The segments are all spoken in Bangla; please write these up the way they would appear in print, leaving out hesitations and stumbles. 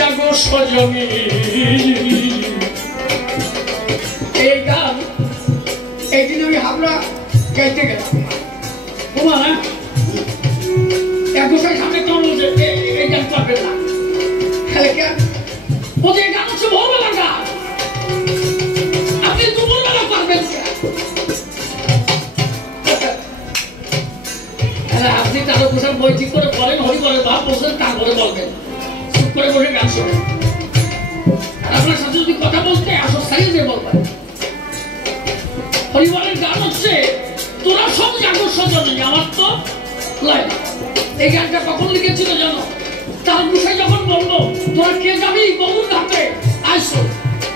জাগো সজনী এই গান এই দিন আমি হাবড়া গাইতে গেলাম তোমার হ্যাঁ এক গোসাই সামনে কেমন বলছে এই গান পারবেন না খেলে কেন বলছে এই গান হচ্ছে ভোরবেলা গান আপনি দুপুরবেলা পারবেন আপনি কারো গোসাই বই ঠিক করে পড়েন হরি করে ভাব বসেন তারপরে বলবেন চুপ করে বসে গান শোনেন আর আপনার সাথে যদি কথা বলতে আসো সাইজে বলবেন পরিবারের গান হচ্ছে তোরা সব জাগো সজনী আমার তো লাই এই গানটা কখন লিখেছিল জানো তার গোসাই যখন বললো তোরা কে যাবি গৌর ঘাটে আইসো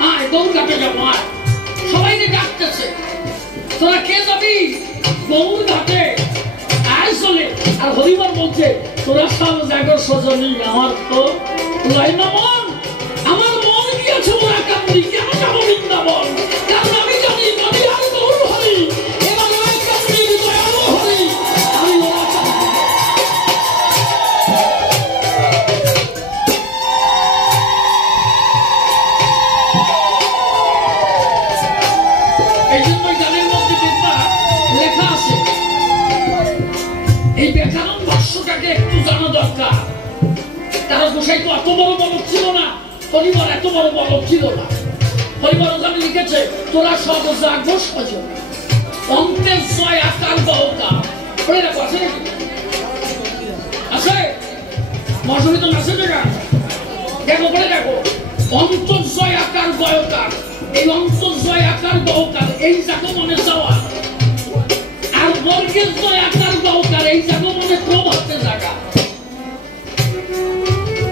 আয় গৌর ঘাটে যাবো আয় সবাই যে ডাকতেছে তোরা কে যাবি গৌর ঘাটে আয় চলে আর হরিবার বলছে তোরা সব জাগো সজনী আমার তো লাই না মন আমার মন কি আছে ওরা কান্দি কেন যাবো বৃন্দাবন কারণ আমি জানি নদী আর গৌর হরি এবার ওই কান্দি দয়ালু হরি আমি ওরা কান্দি এই জন্যই গানের মধ্যে দেখবা লেখা আছে এই ব্যাকরণ ভাষ্যটাকে একটু জানা দরকার তারা গোসাই তো এত বড় বলক ছিল না পরিবার এত বড় বলক ছিল না পরিবার ওখানে লিখেছে তোরা সব জাগো সজনী অন্তের জয় আকার বহকা পড়ে রাখো আছে নাকি আছে মশারি তো আছে জায়গা দেখো পড়ে রাখো অন্তর্জয় আকার বয়কার এই অন্তর্জয় আকার বহকার এই জাগো মনে যাওয়া আর বর্গের জয় আকার বহকার এই জাগো মনে প্রভাতে জাগা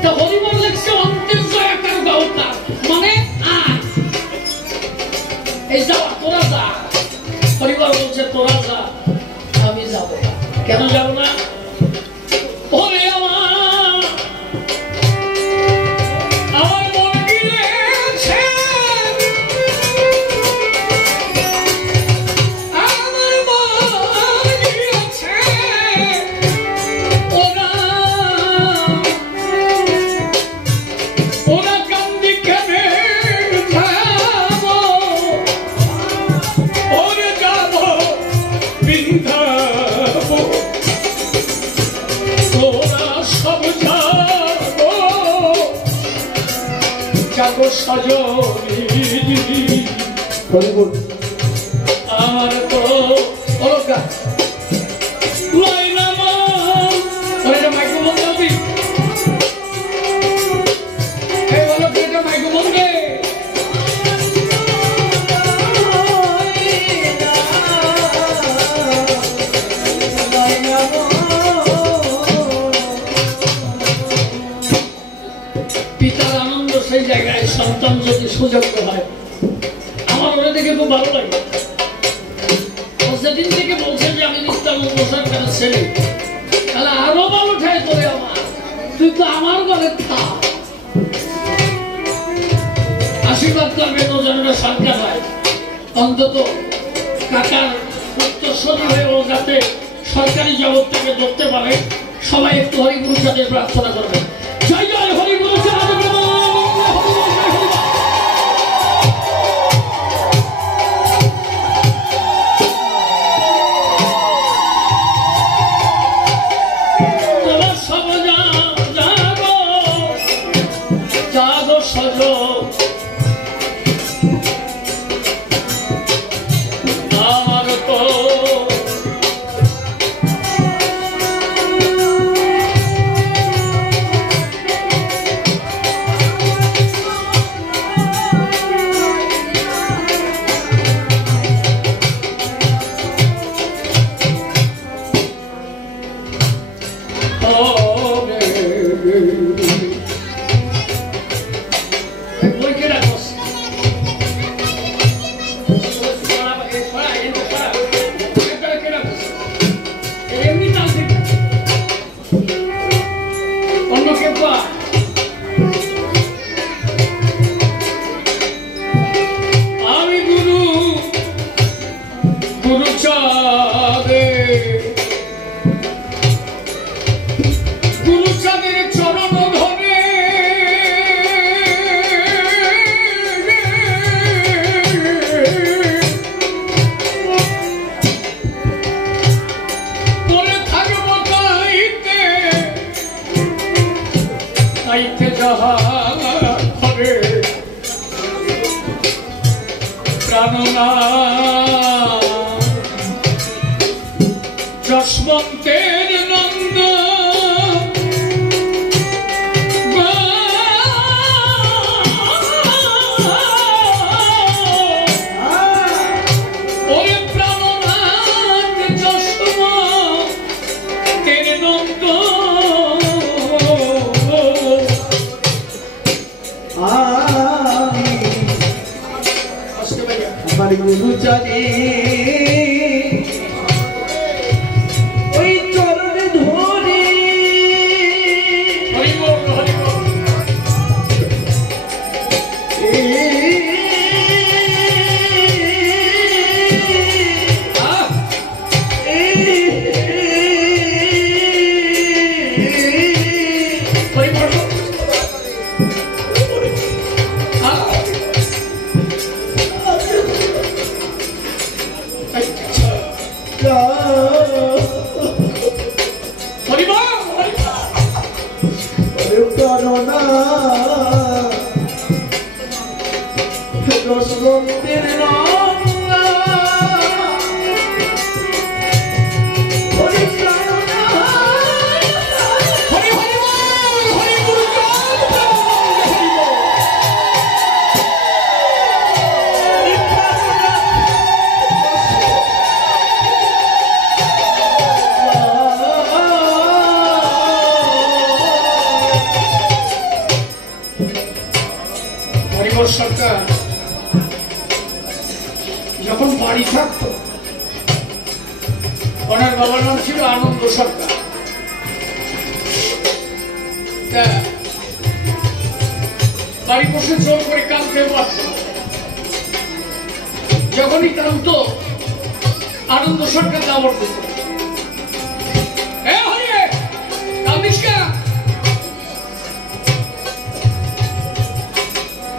তো হরিবল লিখছে অন্তের জয় আকার বহকার মানে আয় এই যাওয়া তোরা যা পরিবার বলছে তোরা যা আমি যাবো না কেন যাবো না ওরে আমার মন গিয়েছে আমার মন গিয়েছে ওরা কান্দি কেনে যাবো ওরে যাবো বৃন্দাবো তোরা সব যাবো জাগো সজনী আমার তো অলকা লাই না মন ওরে এটা মাইক্রোফোন যাবি এই বলো কি এটা মাইক্রোফোন দে পিতার আনন্দ সেই জায়গায় সন্তান যদি সুযোগ হয় আমার ওরা দেখে খুব ভালো লাগে সেদিন থেকে বলছে যে আমি নিত্যানন্দ সরকারের ছেলে তাহলে আরো ভালো ঠাই তোরে আমার তুই তো আমার ঘরে থাক আশীর্বাদ করবেন ও যেন সরকার হয় অন্তত কাকার উত্তরসূরি হয়ে ও যাতে সরকারি জগৎ থেকে ধরতে পারে সবাই একটু হরিগুরুর কাছে প্রার্থনা করবেন জয় জয় হরিগুরু পাইতে যাহা হবে প্রাণনা যশবন্তের নন্দ ওরে প্রাণনাথ যশবন্তের নন্দ আমার গুরু জানে ওই চরণে ধরে যশবন্তের নন্দা হরি হরি হরি হরি গুরু হরিবর সরকার যখন বাড়ি থাকতো ওনার বাবার নাম ছিল আনন্দ সরকার। বাড়ি বসে জোর করে কাঁদতে পারত। যখনই কাঁদত আনন্দ সরকার দাবর দিত,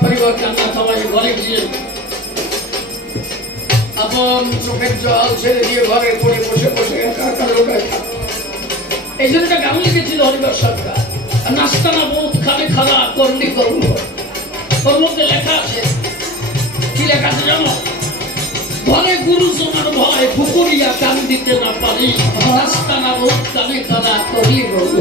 পরিবার কান্না থামায় ঘরে গিয়ে আপন চোখের জল ছেড়ে দিয়ে ঘরে পড়ে বসে বসে একা লোকায় থাকত। এই জন্য গান লিখেছিল হরিবর সরকার, নাস্তা না বহুত খালে খালা করলি করব। ওর মধ্যে লেখা আছে, কি লেখা আছে জানো? ঘরে গুরুজনার ভয় পুকুরিয়া কান দিতে না পারি, নাস্তা না বহুত কানে খালা করলি করব।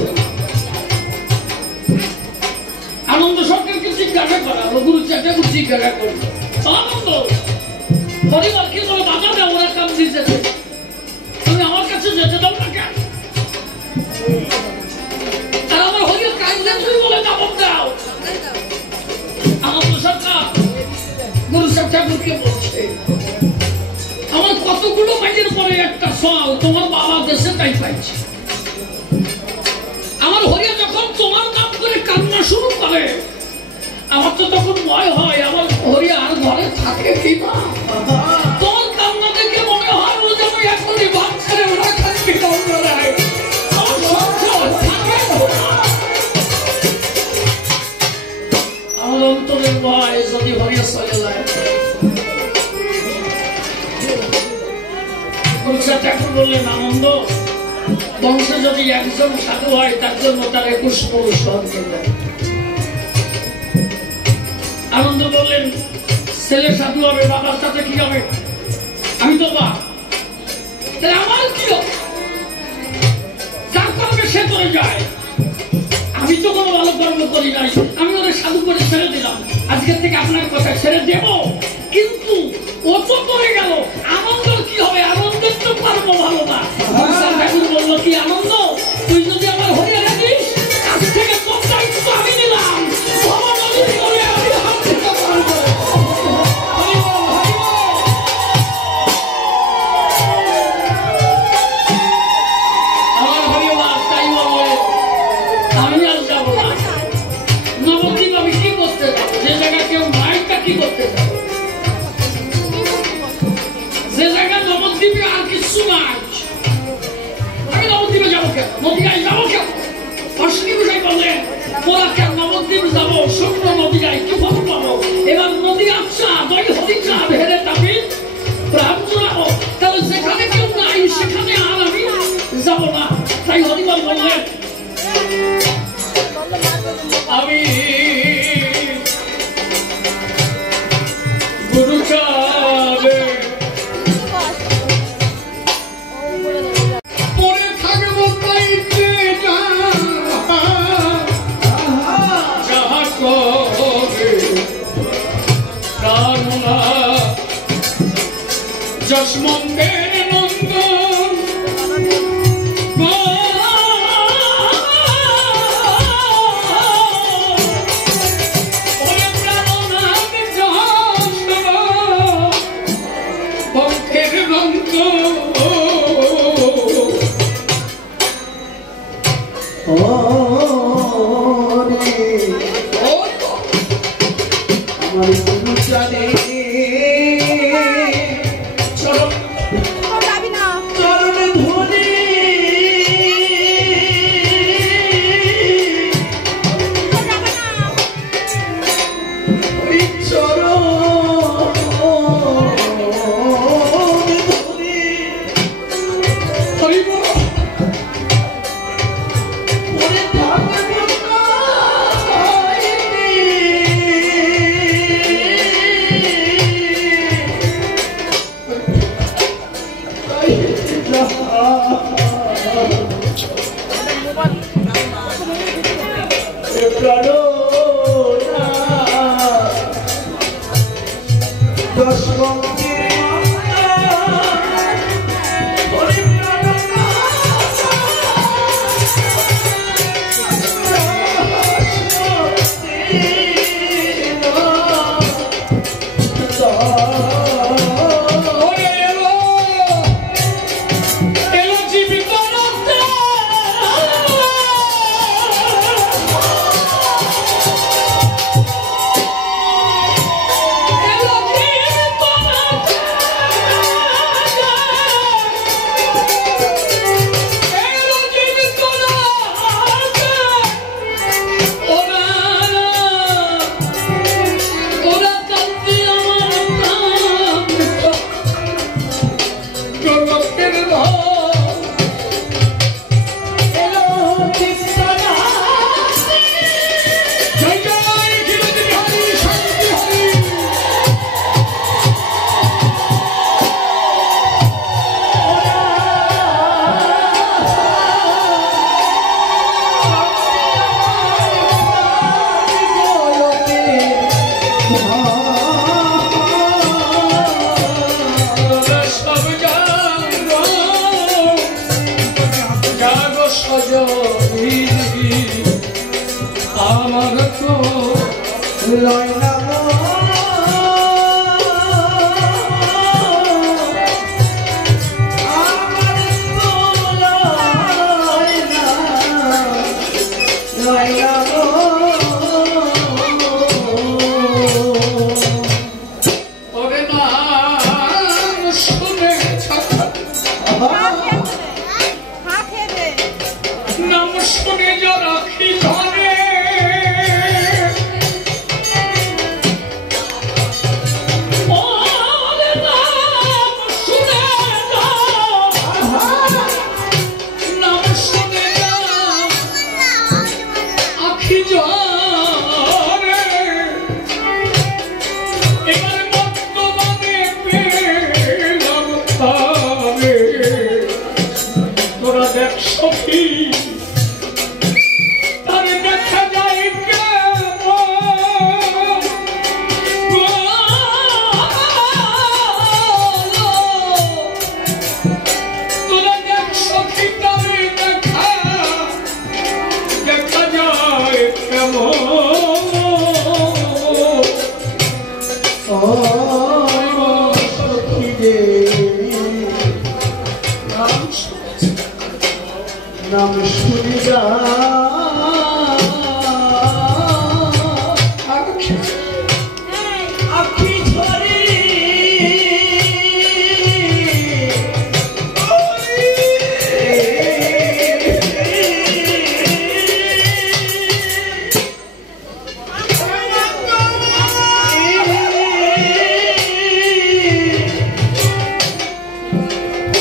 আনন্দ সরকারকে জিজ্ঞাসা করা হলো, গুরু চাচাকে জিজ্ঞাসা করলো, আনন্দ পরিবারকে বলে বাধা দেয়, ওরা কাম দিতেছে, তুমি আমার কাছে যেতে দাও না কেন? আর আমার হরিয়া কাইলে তুমি বলে দাবত দাও। আনন্দ সরকার গুরু চাচাকে বলছে, আমার কতগুলো মাইনের পরে একটা সওয়াল, তোমার বাবা দেশে তাই পাইছে। আমার হরিয়া যখন তোমার নাম করে কান্না শুরু করে, আমার তো তখন ভয় হয় আমার হরিয়া আর ঘরে থাকে কিনা। তোর কান্না দেখে মনে হয় ও যেন এখনই ভাত ছেড়ে ওরা খাচ্ছি আমার অন্তরের ভয় যদি হরিয়া চলে যায়। ঠাকুর বললেন, আনন্দ বংশে যদি একজন সাধু হয় তার জন্য তার 21 পুরুষ সন্তান। আনন্দ বললেন, ছেলে সাধু হবে, বাবার সাথে কি হবে? আমি তো বাপ, তাহলে আমার কি হবে? যার করবে সে করে যায়, আমি তো কোনো ভালো কর্ম করি নাই, আমি ওদের সাধু করে ছেড়ে দিলাম। আজকের থেকে আপনার কথা ছেড়ে দেব, কিন্তু ও তো করে গেল, আনন্দের কি হবে? আনন্দের তো পারবো ভালো না। ঠাকুর বললো, কি আনন্দ, তুই যদি আমার হরিয়া রাখিস, আজ থেকে তোর দায়িত্ব আমি নিলাম। যে জায়গায় নবদ্বীপে আর কিছু নাই, আমি নবদ্বীপে যাবো কেন? নদীয়ায় যাবো কেন? অশ্বিনী বিষয় বললেন, ওরা কেন নবদ্বীপ যাবো? শূন্য নদীয়ায় কি ফল পাবো? এবার নদী আচ্ছা দই হরি চা ভেড়ে তাবি প্রাণ জোড়াবো, তাহলে যেখানে কেউ নাই সেখানে আর আমি যাবো না। তাই হরিবল বললেন, আমি মন্দের নন্দন পক্ষের বন্ধ আমার গুরু জানে চরণে ধরে ওই চরণে ধরে হরিব ওরে থাকবে আমার তো লয়না নাম শুনে যা আখি ঝরে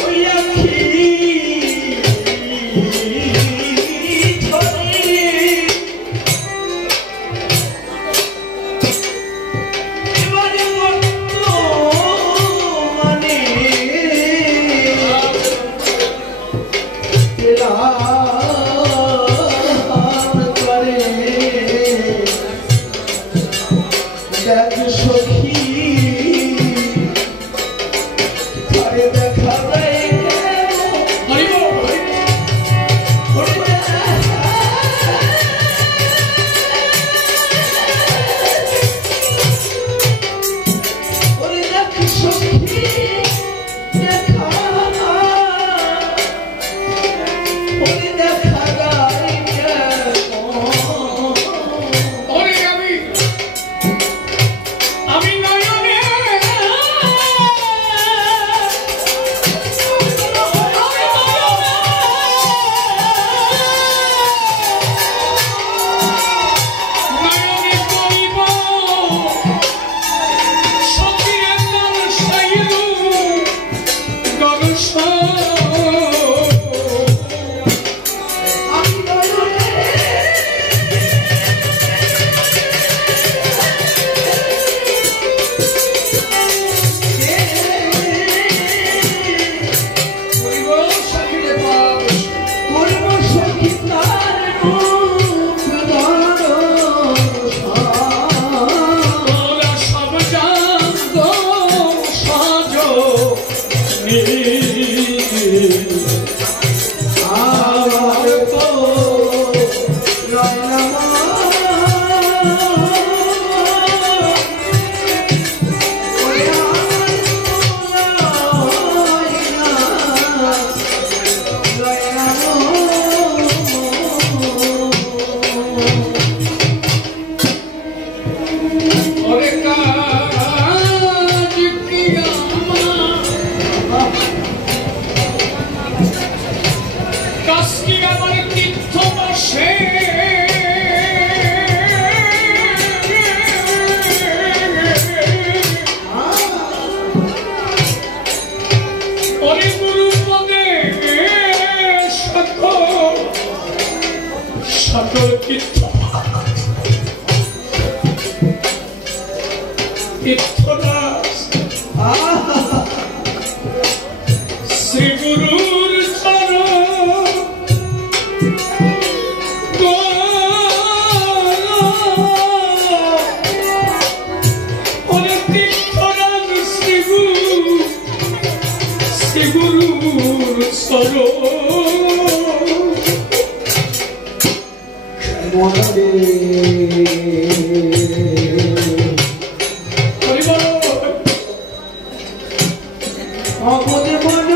ওই আখি ঝরে করো মনে অপদে মনে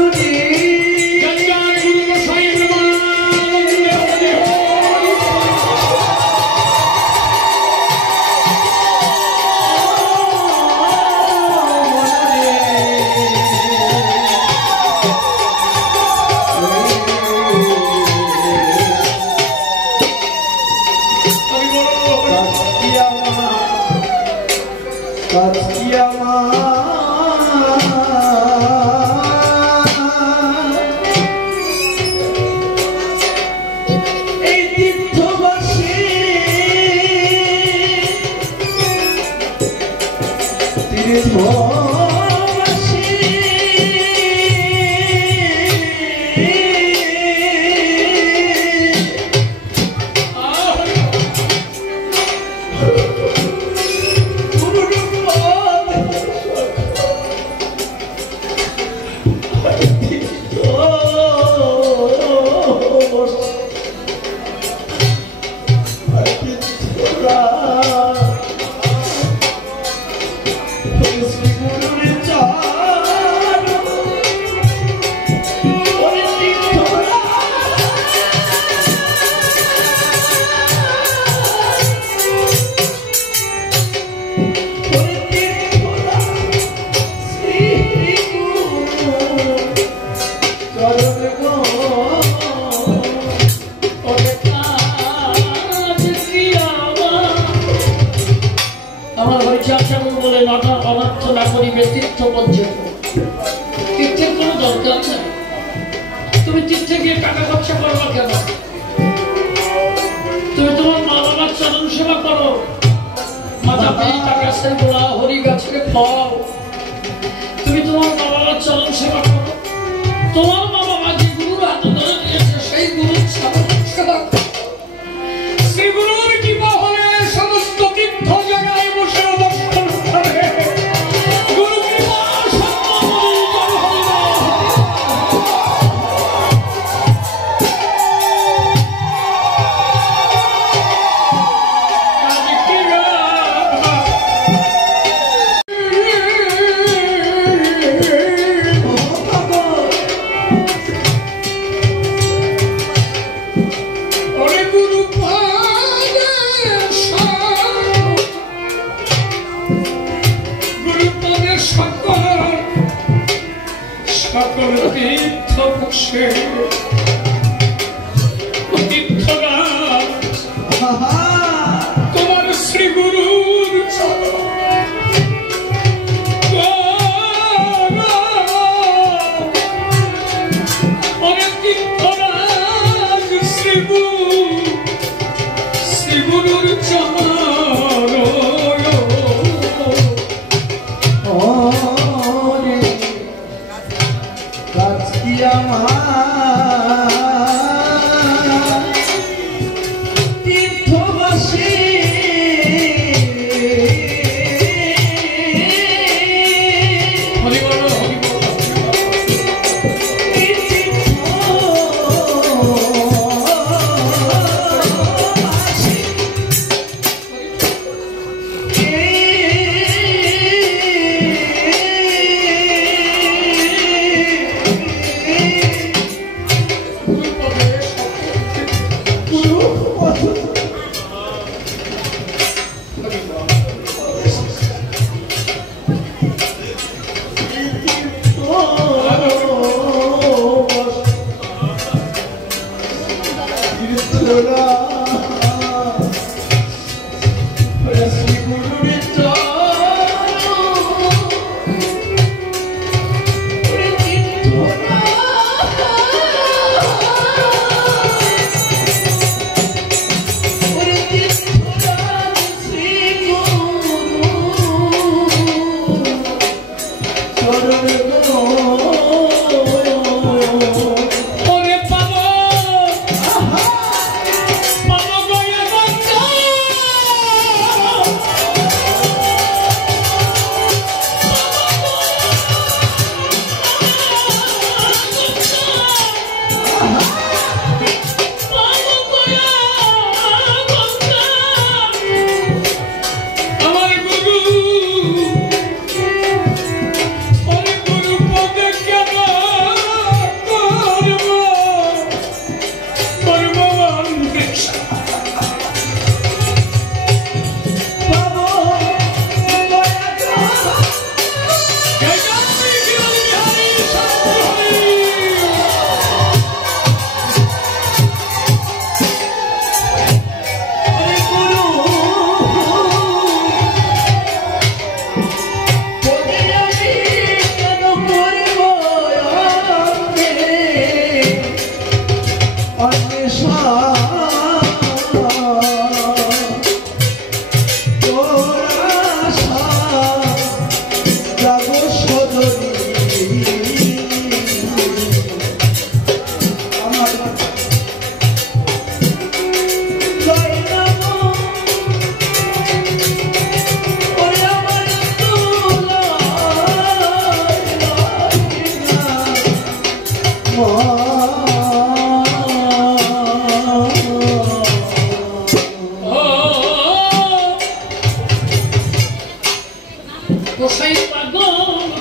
গোসাই পাগল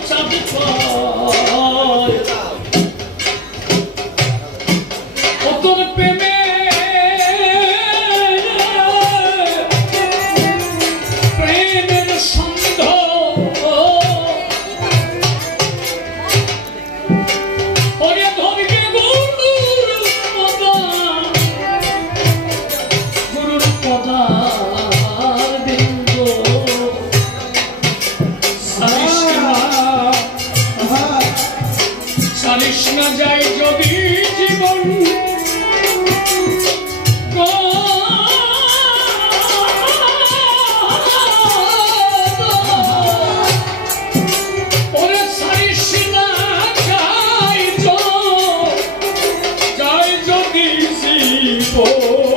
চাঁদে পায় ও তোর প্রেমে প্রেমের সন্ধ ওরে ধরবে গুরুর পদার বিন্দু সারিস না যায় যদি জীবন ওরে সারিস না যায় যদি জীবন